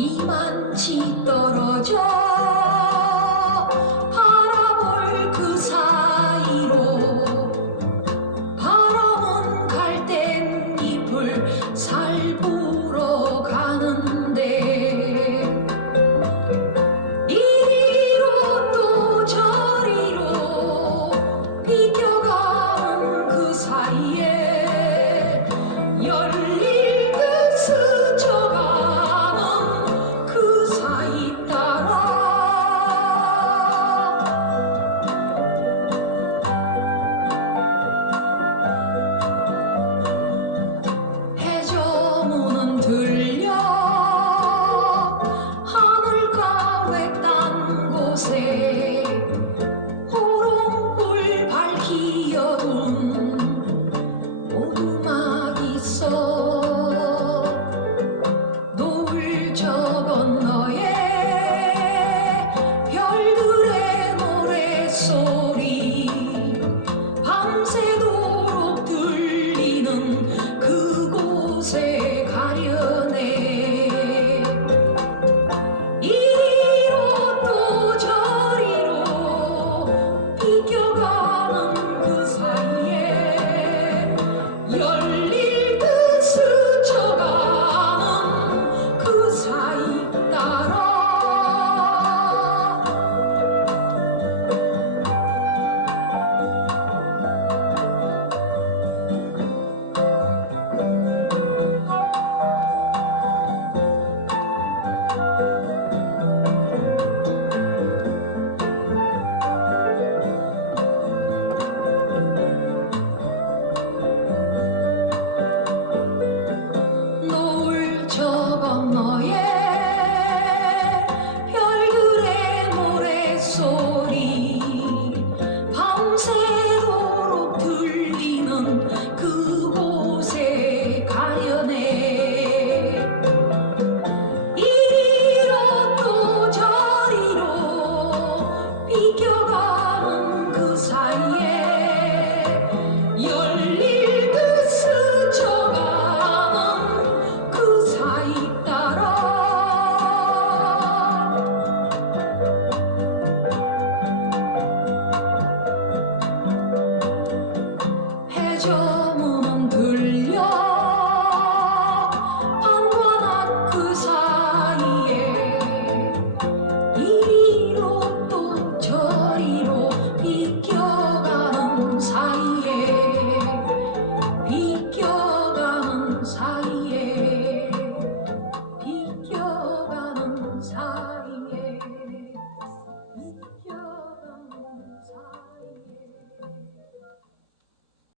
이만치 떨어져. from the